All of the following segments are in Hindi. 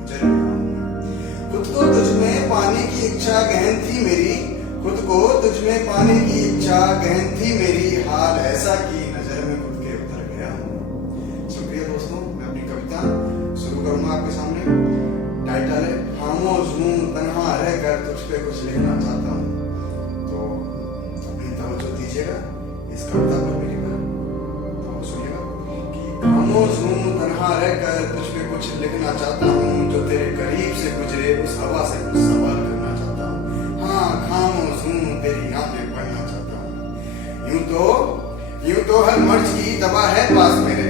गुजर गया हूँ। खुद को तुझ में पाने की इच्छा गहन थी मेरी, खुद को तुझ में पाने की इच्छा गहन थी मेरी, हाल ऐसा कि नजर में खुद के उतर गया हूँ। शुक्रिया दोस्तों, मैं अपनी कविता शुरू करूंगा आपके सामने। टाइटल है खामोश हूँ तन्हा रहकर तुझ पे कुछ लिखना चाहता हूँ। तो अपनी तवज्जो दीजिएगा इस कविता पर मेरी पर, तो सुनिएगा कि खामोश हूँ तन्हा रहकर तुझ पे कुछ लिखना चाहता हूँ, जो तेरे करीब से गुजरे उस हवा से कुछ सवाल करना चाहता हूँ। हाँ खामोश हूँ तेरी यादें पढ़ना चाहता हूँ। यूं तो हर मर्ज की दवा है पास मेरे,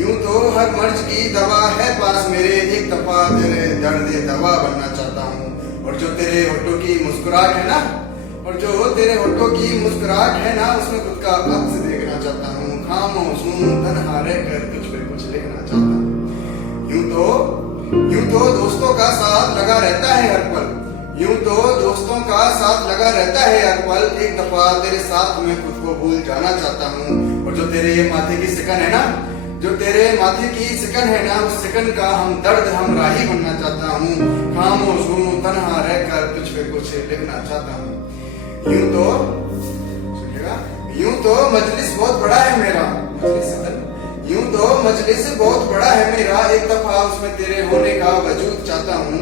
यूं तो हर मर्ज की दवा है पास मेरे, एक दफा तेरे दर्द दवा बनना चाहता हूँ। और जो तेरे होठों की मुस्कुराहट है ना, और जो तेरे होठों की मुस्कुराहट है ना, उसमें खुद का अक्स देखना चाहता हूँ। खामोश हूँ तन्हा रहकर तुझ पे कुछ लिखना चाहता हूँ। यूं तो दोस्तों का साथ लगा रहता है हर पल, यूं तो दोस्तों का साथ लगा रहता है हर पल, एक दफा तेरे साथ में खुद को भूल जाना चाहता हूँ। और जो तेरे ये माथे की सिकन है ना, जो तेरे माथे की सिकन है ना, उस सिकन का हम दर्द हम राही बनना चाहता हूँ। खामोश हूँ तन्हा रहकर तुझ पे कुछ लिखना चाहता हूँ। यूं तो सुनिएगा, यूं तो मजलिस बहुत बड़ा है मेरा, यूं तो मजलिस बहुत बड़ा है मेरा, एक दफा उसमें तेरे होने का वजूद चाहता हूँ।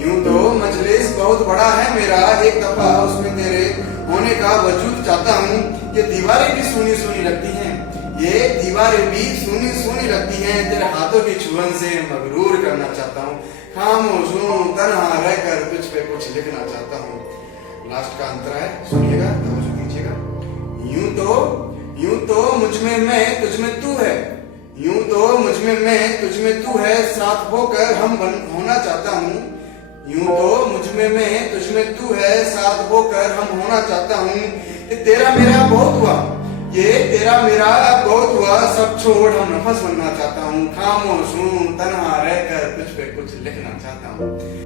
यूं तो मजलिस बहुत बड़ा है मेरा, एक दफा उसमें तेरे होने का वजूद चाहता हूँ। ये दीवारें भी सूनी सूनी लगती हैं, ये दीवारें भी सूनी सूनी लगती हैं, तेरे हाथों की छुअन से मगरूर करना चाहता हूँ। खामोश हूँ तन्हा रहकर तुझ पे कुछ लिखना चाहता हूँ। लास्ट का अंतर है, सुनिएगा, तवज्जो दीजिएगा। यूं तो मुझ में मैं तुझ में तू है, यूं तो मुझ में मैं तुझ में तू है, साथ होकर हम होना चाहता हूँ। यूं तो मुझ में मैं तुझ में तू है, साथ होकर हम होना चाहता हूँ। ये तेरा मेरा बहुत हुआ, ये तेरा मेरा बहुत हुआ, सब छोड़ हम नफस बनना चाहता हूँ। खामोश हूँ तन्हा रहकर तुझ पे कुछ लिखना चाहता हूँ।